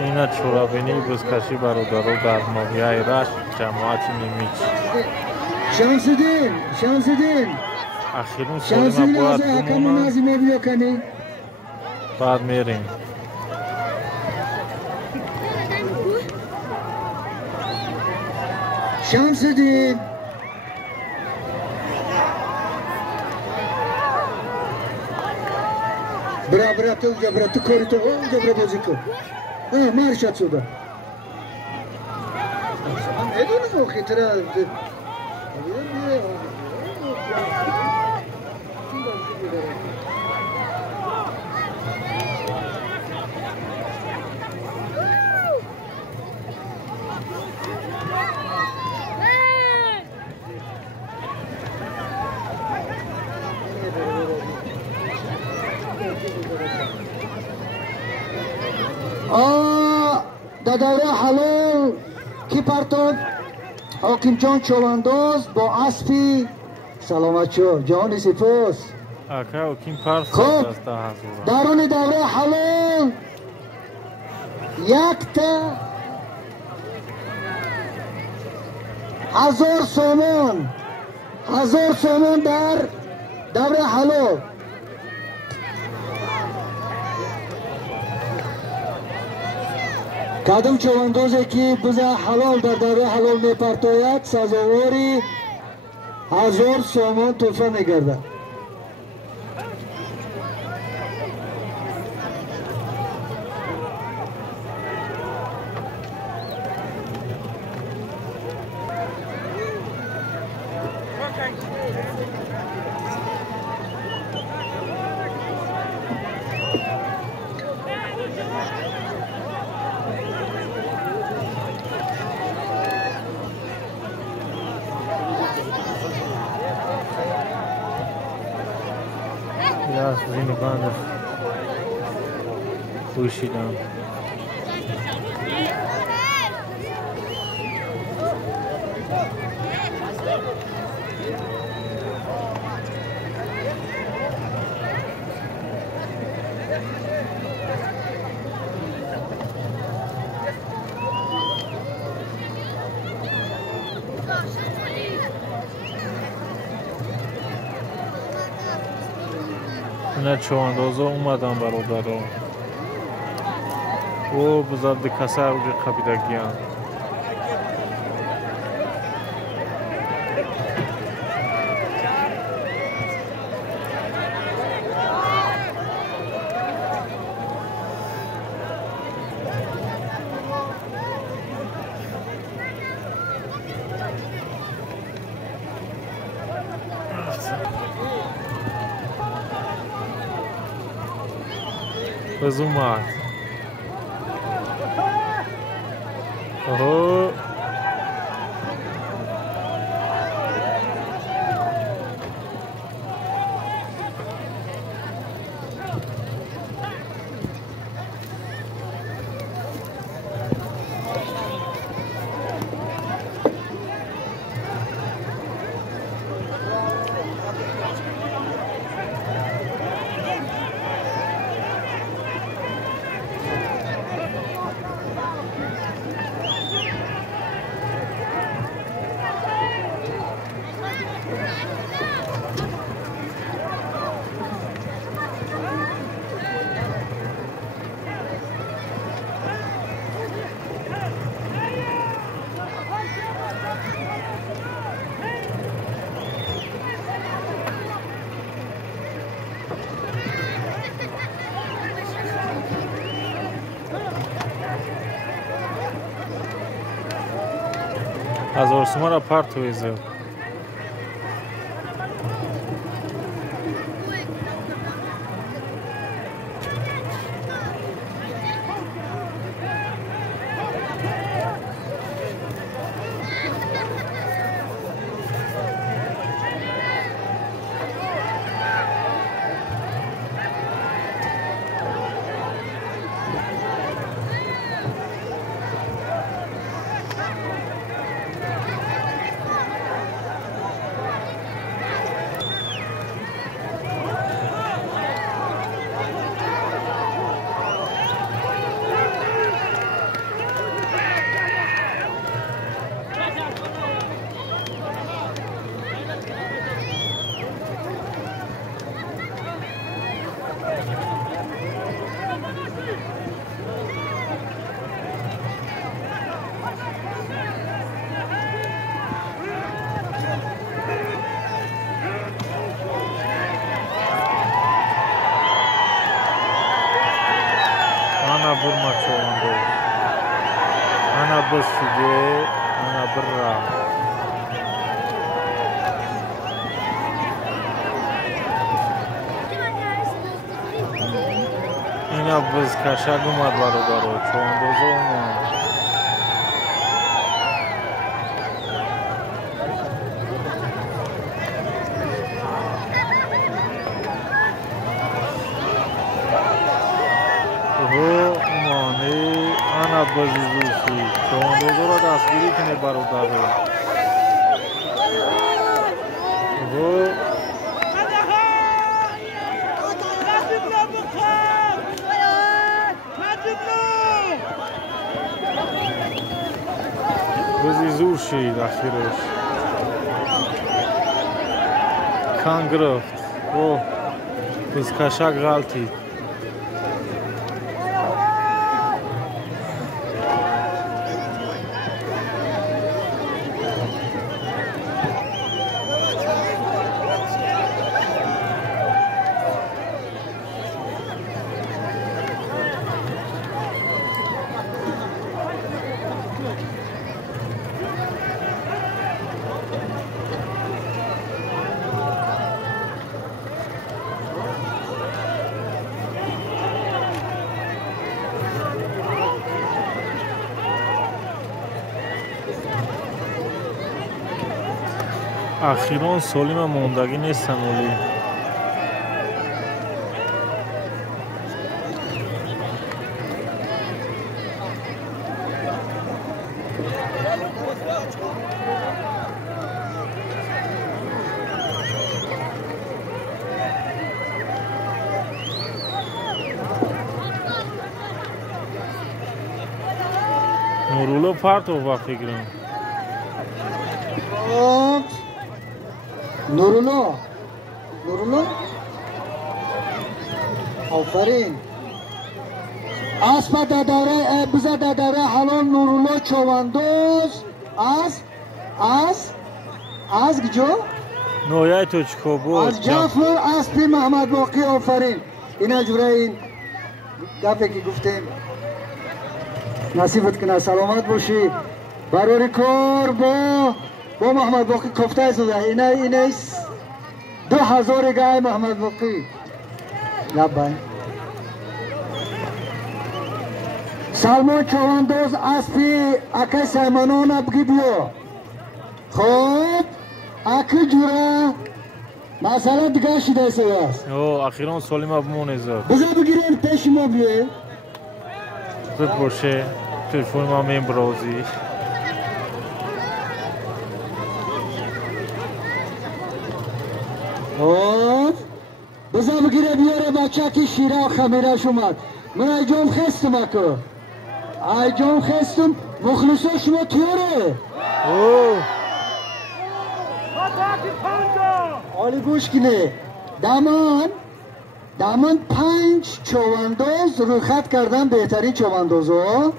اینا چورابینی بزکشی برادرو در ماهیه رشت جماعت نیمیچ شمسدین اخیرون سالیم باید بمونن بعد میریم شمسدین برا تو کاری تو برا بازی کن марш отсюда. Медунам хитра. در دوره حلال کی پرتاب حاکمجان چوانداز با اسبی سلامت شو جهان سپاس اکا حکیم پرس خب درون دوره حلال یک تا 1000 سومون در دوره حلال کدام چواندازی که بزه حلال در دوره حلال میپرتاید سزاواری 1000 سومون تحفه میگرده زینو بند پوشیدم اینا چواندازا اومدن برادرها او بزرد کسر اوجه قبیدگیان از اومد از آسمان را پرت ویزه burma çoğandoz. Ana bısıge, ana bırra. اینا بز کشک اومد برادرها چوندازا اومد اومانه انا بزی زوشی چوندازا را دستگیری کنه برادرها بزی زور شید اخیرش کان گرفت اوه بز کشک غلطید اخیران سالیم موندگی نیستن ولی نورولو پرتو با فکرم نورولو آفرین اسب در دوره بزه در دوره حالا نورولو چواندوز از گجو نویای تو چکو بود از جعفر اسبی محمد باقی آفرین اینا جوره این گفه که گفتیم نصیبت کنه سلامت باشی براری کار با محمد باقی کفته است اینا 2000 گای محمد باقی لبای سلمان چواندوز اسپی اکی سیمانان بگی بیو خوب اکی جورا مسئله دیگه شده است اخیران سالیم بمونه زد بذار بگیریم پیش ما بیه زد باشه تلفون ما میم برازی بذار بگیره بیاره بچه که شیره و خمیرش اومد من ایجام خستم اکو ایجام خستم مخلصا شما تیاره حالی گوش کنه دامان 5 چواندوز روی خط کردن بهترین چواندوزو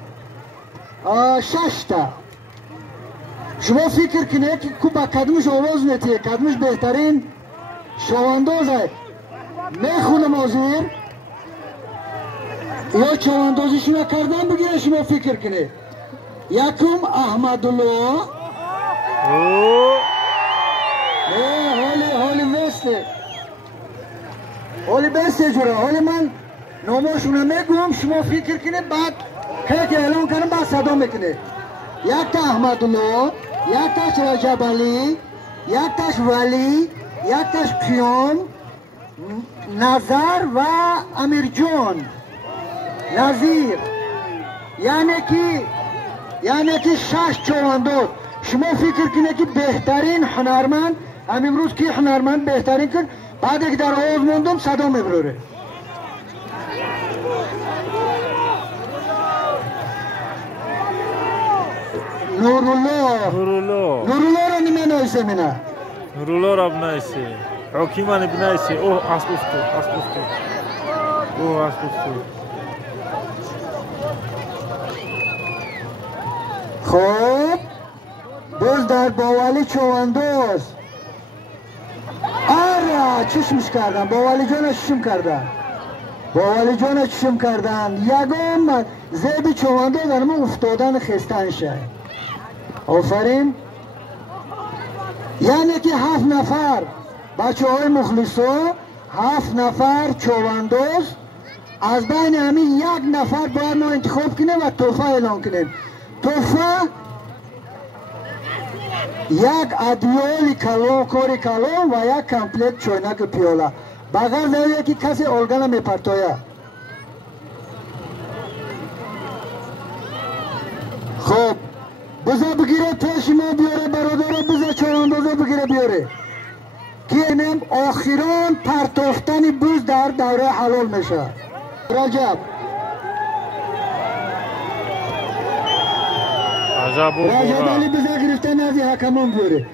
6 تا شما فکر کنه که با کدومش آواز نتیه کدومش بهترین چواندوزه میخونم آزیر یا چواندوزیشون کردن بگیره شما فکر کنه یکم احمدالله حالی بسته جوره حالی من ناماشونه میگم شما فکر کنه بعد که اعلان کنم بعد صدا میکنه یک تا احمدالله یک تاش رجب علی یک تاش ولی یک تاش پیام نظر و امیر جان نظیر یعنی که 6 چواندوز شما فکر کنه که بهترین هنرمند امروز که هنرمند بهترین کن بعد که در آواز موندم صدا میبره نورولو را نمی نایسه منه نورولو را بنایسه حکیمان بنایسه اوه اسب افتو خب باز در باولی چواندوز آره چشمش کردن باولی جانش چشم کردن با ولی جان چشم کردن یگان زیب چوانده دارم افتادن خستن شه. آفرین. یعنی که 7 نفر بچه های مخلصا 7 نفر چواندوز از بین همین 1 نفر باید ما انتخاب کنیم و تحفه اعلان کنیم. تحفه یک ادیال کلون کوری کلون و یک کمپلیت چوینک پیولا. بغیر داره که کسی ارگان میپرتاید. خب بزا بگیره پیش ما بیاره برادر بزا چواندوزه بگیره بیاره که اینم آخران پرتافتن بوز در دوره حلال میشه. رجب رجب علی بزا گرفتن از حکمان بیاره.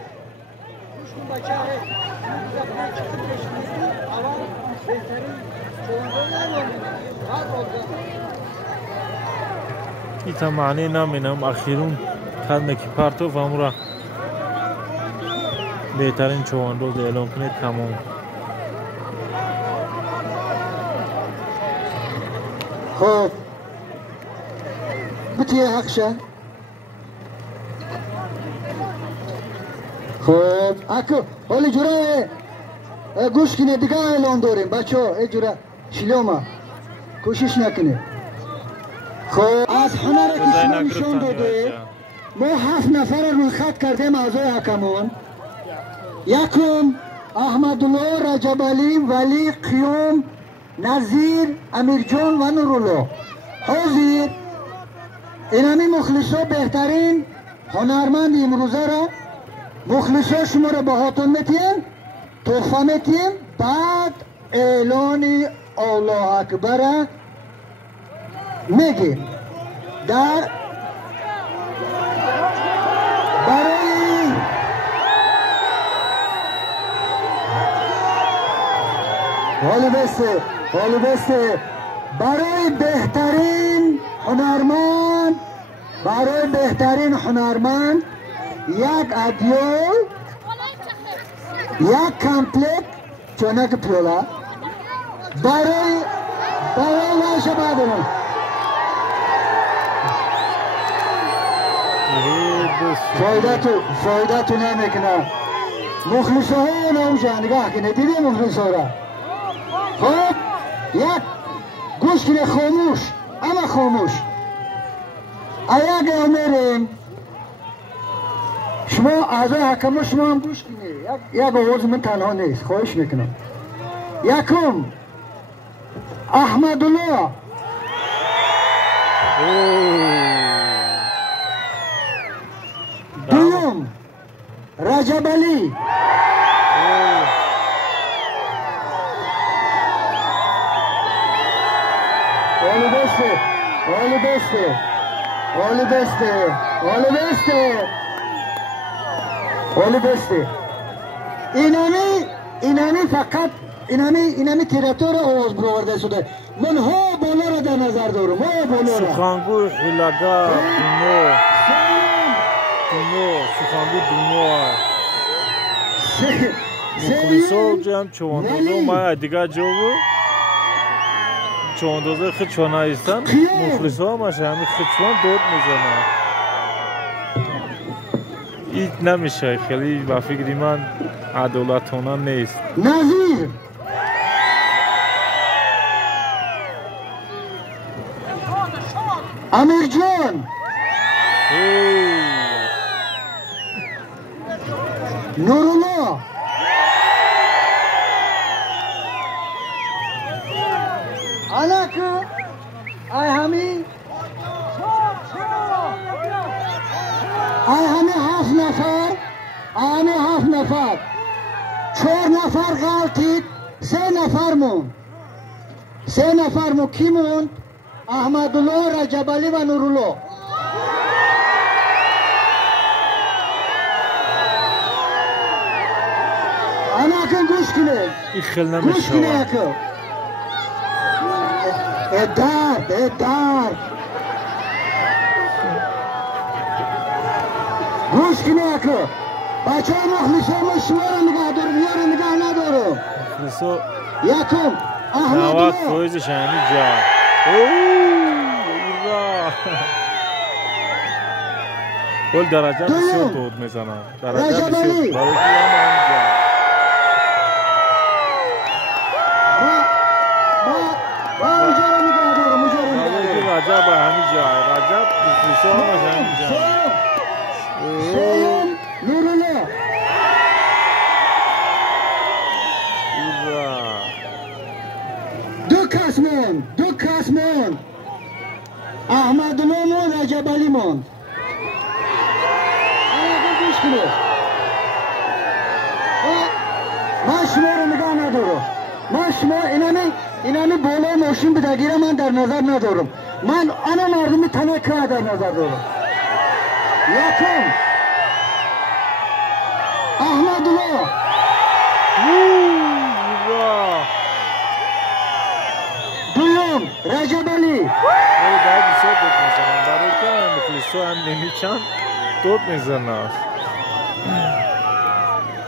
ایتا معنی نمینم اخیرون خدمه که پرتو و همورا بهترین چواندوز اعلام کنید تمام. خب بتیه حقشه. خب اکو حالی جوره گوش کنه دیگه اعلان داریم بچه ها جوره شلومه کوشش نکنه. خب از هنر که شما نشان داده ما 7 نفر رو خط کردیم اعضای حکمون. یکم احمدالله، رجب علی، ولی، قیوم، نظیر، امیرجان و نورالله. حاضر این همین مخلصا بهترین هنرمند امروزه را مخلصا شما را باهاتون میتیم تحفه میتیم. بعد اعلان الله اکبر میگیم در برای حالی بسته برای بهترین هنرمند یک ادیال، یک کمپلیت چونک پیولا برای نایشه بعدمون فایده تو نمیکنه. مخلصه های ناموشن نگاه کنه دیدی مخلصه را. خب یک گوش کنه خاموش اما خاموش. اگه میریم شما اعضای حکم شما هم گوش کنه. یک آواز من تنها نیست خواهش میکنم. یکم احمدالله، دوم رجب علی، حالی بسته اینمی فقط اینمی تیراتور آواز برآورده شده. من ها بالا را در نظر دارم. ها بالا را سخنگوی حیله‌گر دونو سخنگوی دونو مخلصا جمع چواندوزه ما دیگه جوابو چواندوزه خود چوانه ایستن مخلصا هم هشه همین خود چوان داد میزنه. این نمیشه خیلی با فکری من عدالتانه نیست. نظیر امیرجان، نورالله، الکه ای همین 7 نفر 4 نفر غلطید 3 نفر مون کی موند؟ احمدالله، رجب علی و نورالله. انا گوش کنه این خیلی گوش نمیشه کنه اکو درد گوش کنه اکو بچه های مخلصه ما شما رو نگاه دارم یا رو نگاه ندارم. مخلصا یکم نوات فویزش همینجا. گل درجه بسیار دود میزنم. درجه بسیار برای که همینجا. رجب به همینجا. رجب بسیار همینجا. نورالله دو کس موند احمدالله موند رجب علی موند گوش کنید من شما رو نگاه ندارم من شما اینمی بالای ماشین بدگیره من در نظر ندارم من آن مردمی تنک را در نظر دارم یکم احمدالله دوم رجب علی باید بسیار دود میزنم برای که مخلصو هم نمیچن دود میزنم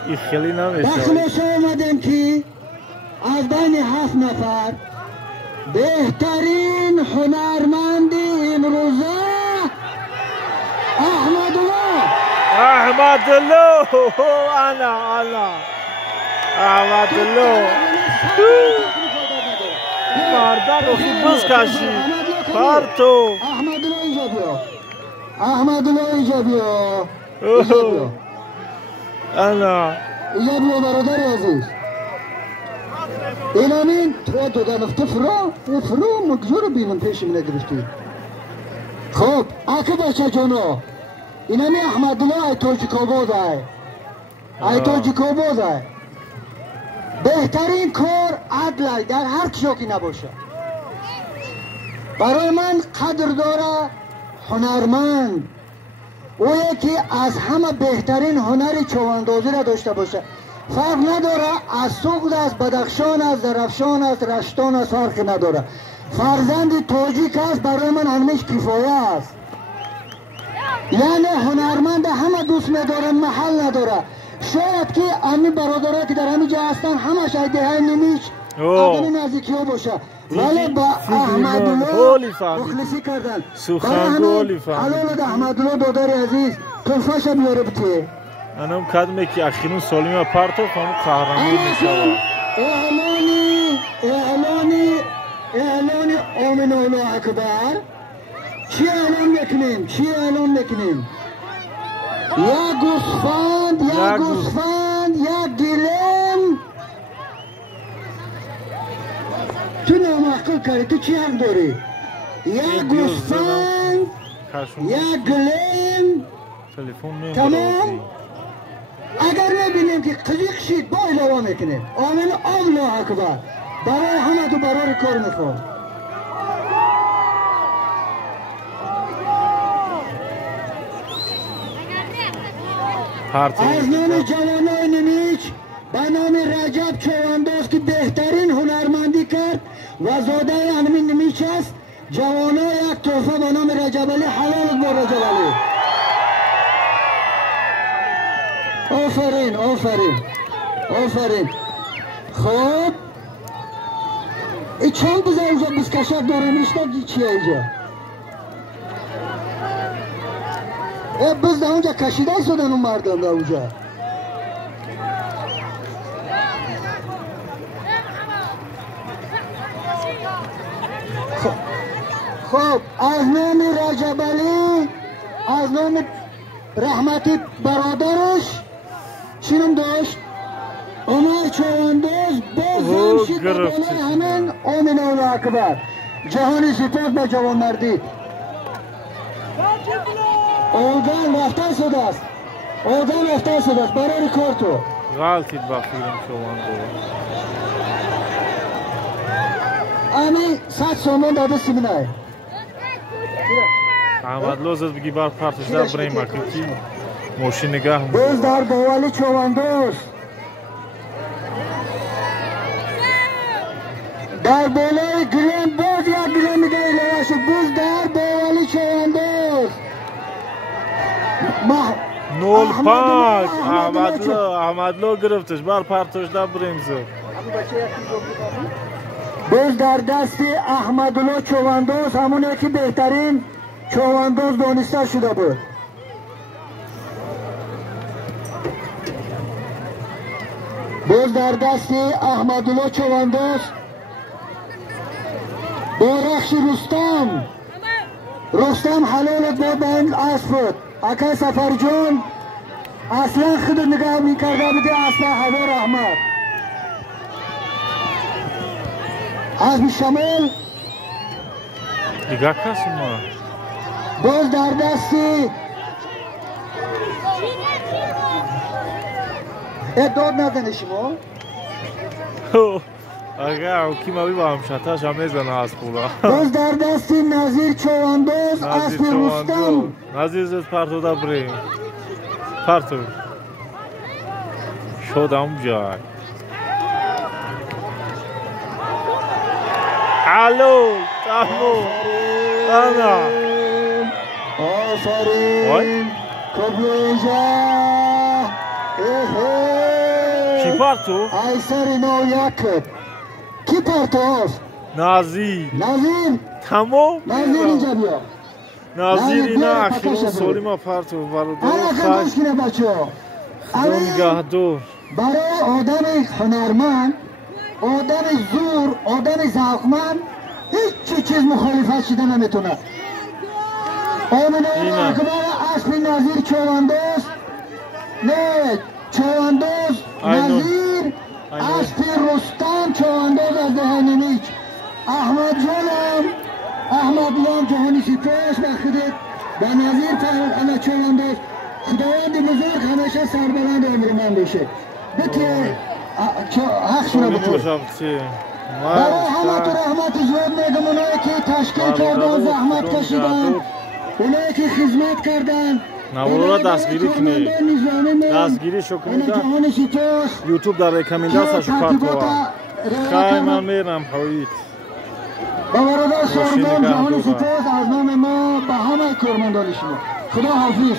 این خیلی نمیشه داخلش آمدم که از بین 7 نفر بهترین هنرمند امروزه احمدالله انا احمدالله مردن رو خود بز کشید پارتو احمدالله اینجا بیا انا اینجا بیا برادر عزیز اینامین تو دادن افته فرو مگزور بینم پیشم نگرفتی خب اکه بچه جانو اینامی احمدالله ایتوجی کابود های بهترین کار عدل در هر کجا که نباشه برای من قدر داره هنرمند او یکی از همه بهترین هنر چواندازی را داشته باشه فرق نداره از سوگل است بدخشان است درفشان است رشتان است فرق نداره فرزند تاجیک است برای من همش کفایه است یعنی هنرمند همه دوست نداره محل نداره شاید که امی برادرها که در همینجا هستن همش ایده های نمیش آدمی نزدیکی ها باشه ولی با احمدالله مخلصی کردن سخنگولی فهم حلال احمدالله دادر عزیز تلفاش بیاره بته انم کدمه که اخیرون سالیم پارتو خانو قهرمانی میشه اعلان آمین الله اکبر چی اعلان میکنیم یا گوسفند یا گلم تو نامحقل کردی تو چی حق داری یا گوسفند یا گلم تمام اگر نبینیم که قلیق شید با علاوه میکنیم آمین الله اکبر برای همه تو برای کار میخوام از نام جوانای نمیچ به نام رجب چوانداز که بهترین هنرمندی کرد و زاده همین نمیچ است جوانای یک تحفه به نام رجب علی حلال با رجب علی آفرین خب ای چند بزر اینجا بسکشک داره میشته چیه اینجا بز در اونجا کشیده شدن اون مردم در اونجا خب از نام رجب علی از نام رحمتی برادرش چینم داشت عمر چوانداز باز همشید بکنه همین آمین الله اکبر جهانی سپاس به جوان مردی آدم رفتن شده است برای کارتو غلطید با فیلم چوانداز امی 100 سومن داده سیمینای احمد لازد بگی بار پارتش در برای مکرکی موشی نگاه بز در باوالی چوانداز در بالای گرم باز یا گرم میگه ایلوه شد بز در باوالی چوانداز 0-5 احمدلو گرفتش بار پارتش در بریم زد باز در دست احمدالله چواندوز، همونه که بهترین چواندوز دانسته شده بود. باز در دست احمدالله چواندوز با رخش رستم حلالت بود به این اسب بود. اکا سفر جان اصلا خود نگاه میکرده بوده، اصلا هوا رحمت اسب شمال دیگه کسی ما باز در دستی داد نزنه شما اگه اوکی ما با هم شتاش هم میزنه از پولا باز در دستی نظیر چواندوز اسب رستم نظیر زد پرتو دا بریم پرتو شدم جای الو تمو انا آفرین کبلیجا کی پرتو؟ ایسر نو یکب کی پرتو هست؟ نظیر تمام؟ نظیر اینجا بیا نظیر اینا اخیرون سالی ما پرتو اما خداش کنه بچه ها خدا نگه دور برای آدم هنرمند، آدم زور، آدم ذوقمند هیچ چیز مخالفت شده نمیتونه. آمنه اکبر اسب نظیر چواندوز نه چواندوز نظیر اسب رستم چواندوز از دهانیمیچ احمد جانم احمد لام جهانی سپاس بخیدید و نظیر فرق چواندوز خداوند بزرگ همیشه سربلند عمرمند بشه بکه حق شونه بکن برای همه تو رحمت زیاد میگم اونایی که تشکیل کردن زحمت کشیدن اونایی که خدمت کردن نورا دستگیری کنی دستگیری شو کنی یوتیوب در ریکامنداسا شو پرتو خیلی من میرم حویت با برادر سردار جهانی سپاس از نام ما به همه کارمندان شما خدا حافظ